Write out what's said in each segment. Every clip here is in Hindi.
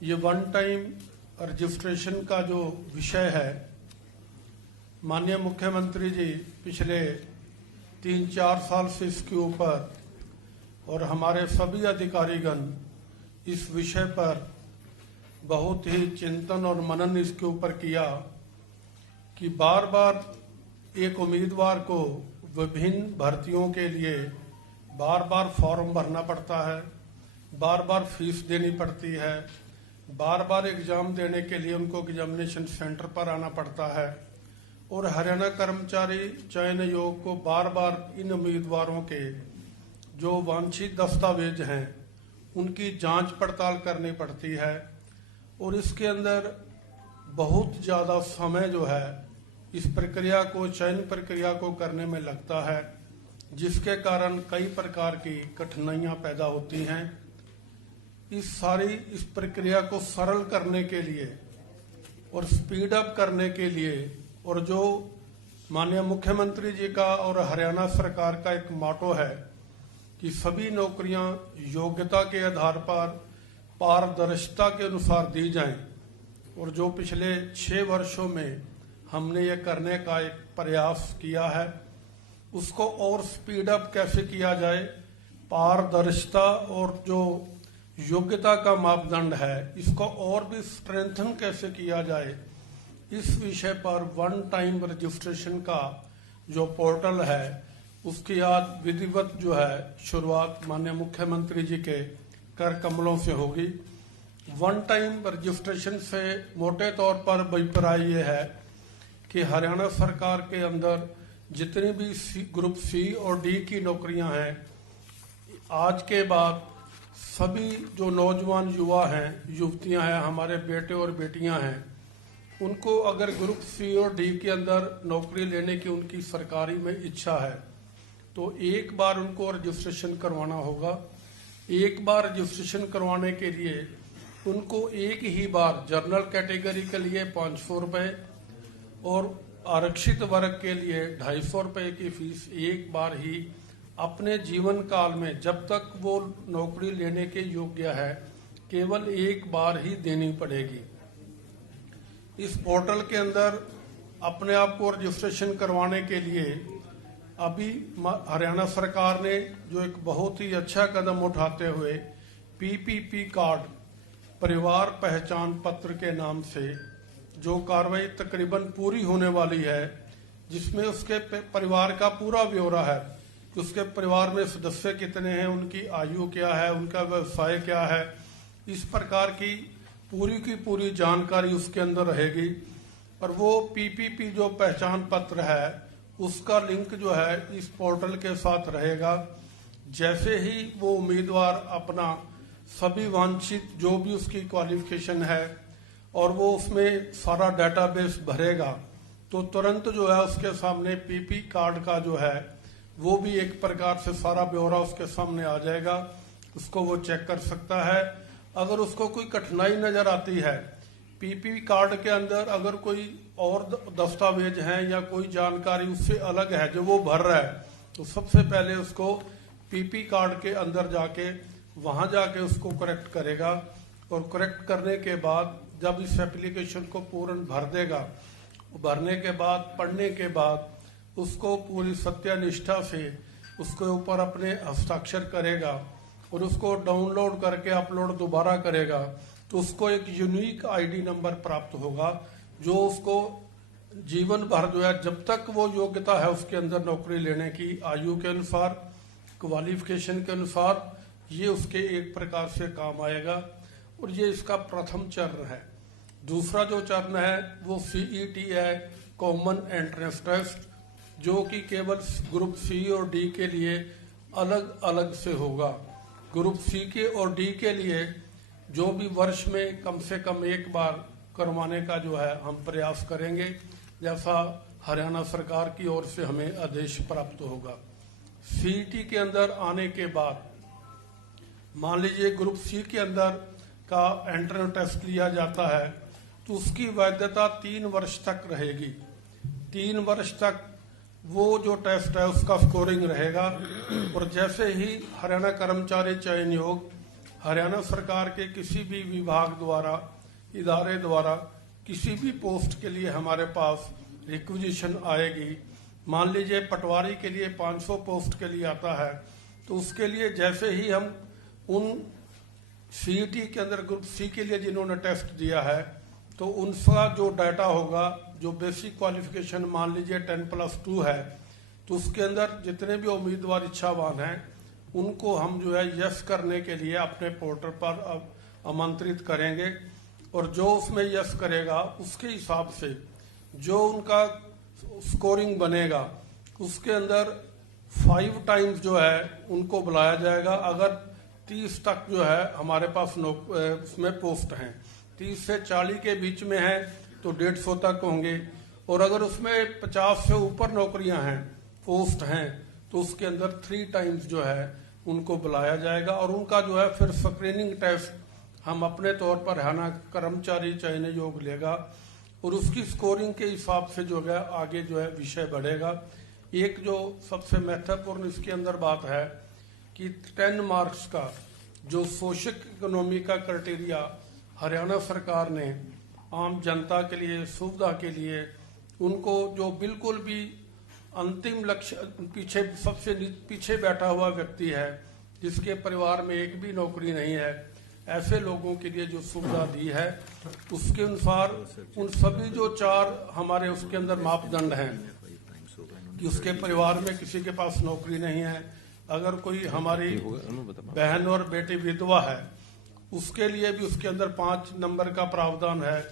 ये वन टाइम रजिस्ट्रेशन का जो विषय है, माननीय मुख्यमंत्री जी पिछले 3-4 साल से इसके ऊपर और हमारे सभी अधिकारीगण इस विषय पर बहुत ही चिंतन और मनन इसके ऊपर किया कि बार बार एक उम्मीदवार को विभिन्न भर्तियों के लिए बार बार फॉर्म भरना पड़ता है, बार बार फीस देनी पड़ती है, बार बार एग्जाम देने के लिए उनको एग्जामिनेशन सेंटर पर आना पड़ता है और हरियाणा कर्मचारी चयन आयोग को बार बार इन उम्मीदवारों के जो वांछित दस्तावेज हैं उनकी जांच पड़ताल करनी पड़ती है और इसके अंदर बहुत ज़्यादा समय जो है इस प्रक्रिया को, चयन प्रक्रिया को करने में लगता है, जिसके कारण कई प्रकार की कठिनाइयां पैदा होती हैं। इस प्रक्रिया को सरल करने के लिए और स्पीड अप करने के लिए और जो माननीय मुख्यमंत्री जी का और हरियाणा सरकार का एक मोटो है कि सभी नौकरियां योग्यता के आधार पर पारदर्शिता के अनुसार दी जाएं और जो पिछले 6 वर्षों में हमने ये करने का एक प्रयास किया है, उसको और स्पीड अप कैसे किया जाए, पारदर्शिता और जो योग्यता का मापदंड है इसको और भी स्ट्रेंथन कैसे किया जाए, इस विषय पर वन टाइम रजिस्ट्रेशन का जो पोर्टल है उसकी आज विधिवत जो है शुरुआत माननीय मुख्यमंत्री जी के कर कमलों से होगी। वन टाइम रजिस्ट्रेशन से मोटे तौर पर अभिप्राय ये है कि हरियाणा सरकार के अंदर जितनी भी ग्रुप सी और डी की नौकरियां हैं, आज के बाद सभी जो नौजवान युवा हैं, युवतियां हैं, हमारे बेटे और बेटियां हैं, उनको अगर ग्रुप सी और डी के अंदर नौकरी लेने की उनकी सरकारी में इच्छा है तो एक बार उनको रजिस्ट्रेशन करवाना होगा। एक बार रजिस्ट्रेशन करवाने के लिए उनको एक ही बार जनरल कैटेगरी के लिए 500 रुपये और आरक्षित वर्ग के लिए 250 रुपये की फीस एक बार ही अपने जीवन काल में जब तक वो नौकरी लेने के योग्य है केवल एक बार ही देनी पड़ेगी। इस पोर्टल के अंदर अपने आप को रजिस्ट्रेशन करवाने के लिए अभी हरियाणा सरकार ने जो एक बहुत ही अच्छा कदम उठाते हुए पीपीपी कार्ड, परिवार पहचान पत्र के नाम से जो कार्रवाई तकरीबन पूरी होने वाली है, जिसमें उसके परिवार का पूरा ब्यौरा है, उसके परिवार में सदस्य कितने हैं, उनकी आयु क्या है, उनका व्यवसाय क्या है, इस प्रकार की पूरी जानकारी उसके अंदर रहेगी। और वो पीपीपी जो पहचान पत्र है उसका लिंक जो है इस पोर्टल के साथ रहेगा। जैसे ही वो उम्मीदवार अपना सभी वांछित जो भी उसकी क्वालिफिकेशन है और वो उसमें सारा डेटाबेस भरेगा तो तुरंत जो है उसके सामने पीपी कार्ड का जो है वो भी एक प्रकार से सारा ब्यौरा उसके सामने आ जाएगा, उसको वो चेक कर सकता है। अगर उसको कोई कठिनाई नजर आती है पीपी कार्ड के अंदर, अगर कोई और दस्तावेज हैं या कोई जानकारी उससे अलग है जो वो भर रहा है, तो सबसे पहले उसको पीपी कार्ड के अंदर जाके वहां जाके उसको करेक्ट करेगा और करेक्ट करने के बाद जब इस एप्लीकेशन को पूर्ण भर देगा, भरने के बाद पढ़ने के बाद उसको पूरी सत्यनिष्ठा से उसके ऊपर अपने हस्ताक्षर करेगा और उसको डाउनलोड करके अपलोड दोबारा करेगा तो उसको एक यूनिक आईडी नंबर प्राप्त होगा जो उसको जीवन भर जो है जब तक वो योग्यता है उसके अंदर नौकरी लेने की आयु के अनुसार, क्वालिफिकेशन के अनुसार, ये उसके एक प्रकार से काम आएगा। और ये इसका प्रथम चरण है। दूसरा जो चरण है वो सीईटी है, कॉमन एंट्रेंस टेस्ट, जो कि केवल ग्रुप सी और डी के लिए अलग अलग से होगा। ग्रुप सी के और डी के लिए जो भी वर्ष में कम से कम एक बार करवाने का जो है हम प्रयास करेंगे, जैसा हरियाणा सरकार की ओर से हमें आदेश प्राप्त होगा। सीईटी के अंदर आने के बाद मान लीजिए ग्रुप सी के अंदर का एंट्रेंस टेस्ट लिया जाता है तो उसकी वैधता 3 वर्ष तक रहेगी। 3 वर्ष तक वो जो टेस्ट है उसका स्कोरिंग रहेगा और जैसे ही हरियाणा कर्मचारी चयन आयोग हरियाणा सरकार के किसी भी विभाग द्वारा, इदारे द्वारा किसी भी पोस्ट के लिए हमारे पास रिक्विजिशन आएगी, मान लीजिए पटवारी के लिए 500 पोस्ट के लिए आता है, तो उसके लिए जैसे ही हम उन सीईटी के अंदर ग्रुप सी के लिए जिन्होंने टेस्ट दिया है, तो उनका जो डाटा होगा, जो बेसिक क्वालिफिकेशन मान लीजिए 10+2 है, तो उसके अंदर जितने भी उम्मीदवार इच्छावान हैं उनको हम जो है यस करने के लिए अपने पोर्टल पर आमंत्रित करेंगे, और जो उसमें यस करेगा उसके हिसाब से जो उनका स्कोरिंग बनेगा उसके अंदर 5 टाइम्स जो है उनको बुलाया जाएगा। अगर 30 तक जो है हमारे पास उसमें पोस्ट हैं, 30 से 40 के बीच में है तो 150 तक होंगे, और अगर उसमें 50 से ऊपर नौकरियां हैं, पोस्ट हैं, तो उसके अंदर 3 टाइम्स जो है उनको बुलाया जाएगा, और उनका जो है फिर स्क्रीनिंग टेस्ट हम अपने तौर पर हरियाणा कर्मचारी चयन आयोग लेगा, और उसकी स्कोरिंग के हिसाब से जो है आगे जो है विषय बढ़ेगा। एक जो सबसे महत्वपूर्ण इसके अंदर बात है कि 10 मार्क्स का जो सोशल इकोनॉमी का क्राइटेरिया हरियाणा सरकार ने आम जनता के लिए, सुविधा के लिए, उनको जो बिल्कुल भी अंतिम लक्ष्य सबसे पीछे बैठा हुआ व्यक्ति है, जिसके परिवार में एक भी नौकरी नहीं है, ऐसे लोगों के लिए जो सुविधा दी है, उसके अनुसार उन सभी जो 4 हमारे उसके अंदर मापदंड हैं कि उसके परिवार में किसी के पास नौकरी नहीं है, अगर कोई हमारी बहन और बेटी विधवा है उसके लिए भी उसके अंदर 5 नंबर का प्रावधान है,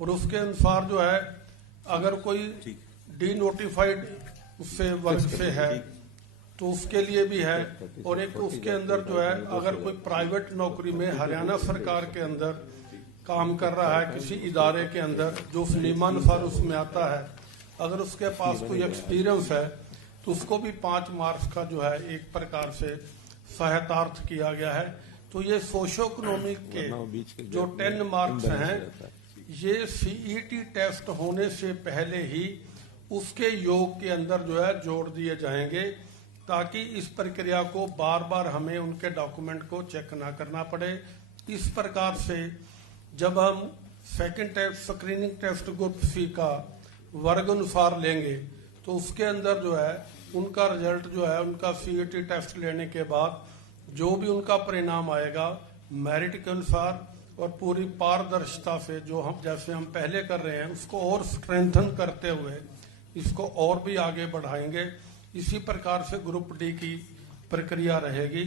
और उसके अनुसार जो है अगर कोई डीनोटिफाइड उससे वर्ग से है तो उसके लिए भी है, और एक उसके अंदर जो है अगर कोई प्राइवेट नौकरी में हरियाणा सरकार के अंदर काम कर रहा है किसी इदारे के अंदर जो उस नियमानुसार उसमें आता है, अगर उसके पास कोई एक्सपीरियंस है तो उसको भी 5 मार्क्स का जो है एक प्रकार से सहायतार्थ किया गया है। तो ये सोशो इकोनॉमिक के जो 10 मार्क्स हैं, ये सीईटी टेस्ट होने से पहले ही उसके योग के अंदर जो है जोड़ दिए जाएंगे, ताकि इस प्रक्रिया को बार बार हमें उनके डॉक्यूमेंट को चेक ना करना पड़े। इस प्रकार से जब हम second test, screening test group C का वर्ग अनुसार लेंगे, तो उसके अंदर जो है उनका रिजल्ट जो है, उनका सीईटी टेस्ट लेने के बाद जो भी उनका परिणाम आएगा मेरिट के अनुसार और पूरी पारदर्शिता से, जो हम जैसे हम पहले कर रहे हैं उसको और स्ट्रेंथन करते हुए इसको और भी आगे बढ़ाएंगे। इसी प्रकार से ग्रुप डी की प्रक्रिया रहेगी।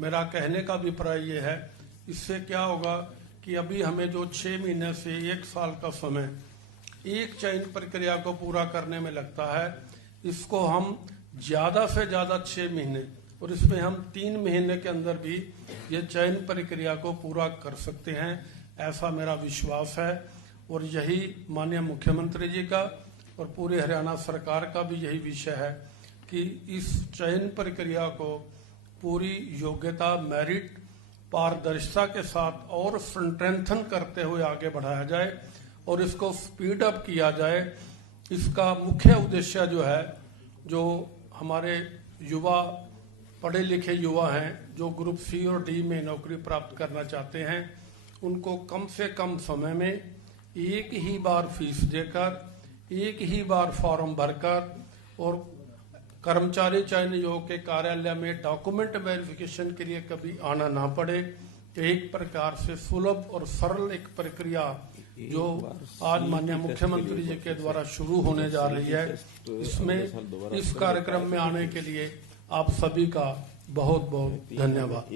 मेरा कहने का अभिप्राय ये है, इससे क्या होगा कि अभी हमें जो 6 महीने से 1 साल का समय एक चयन प्रक्रिया को पूरा करने में लगता है, इसको हम ज्यादा से ज्यादा 6 महीने, और इसमें हम 3 महीने के अंदर भी ये चयन प्रक्रिया को पूरा कर सकते हैं, ऐसा मेरा विश्वास है। और यही माननीय मुख्यमंत्री जी का और पूरी हरियाणा सरकार का भी यही विषय है कि इस चयन प्रक्रिया को पूरी योग्यता, मेरिट, पारदर्शिता के साथ और स्ट्रेंथन करते हुए आगे बढ़ाया जाए और इसको स्पीड अप किया जाए। इसका मुख्य उद्देश्य जो है, जो हमारे युवा, पढ़े लिखे युवा हैं जो ग्रुप सी और डी में नौकरी प्राप्त करना चाहते हैं, उनको कम से कम समय में एक ही बार फीस देकर, एक ही बार फॉर्म भरकर और कर्मचारी चयन आयोग के कार्यालय में डॉक्यूमेंट वेरिफिकेशन के लिए कभी आना ना पड़े। तो एक प्रकार से सुलभ और सरल एक प्रक्रिया जो आज माननीय मुख्यमंत्री जी के द्वारा शुरू होने जा रही है, इसमें इस कार्यक्रम में आने के लिए आप सभी का बहुत बहुत धन्यवाद।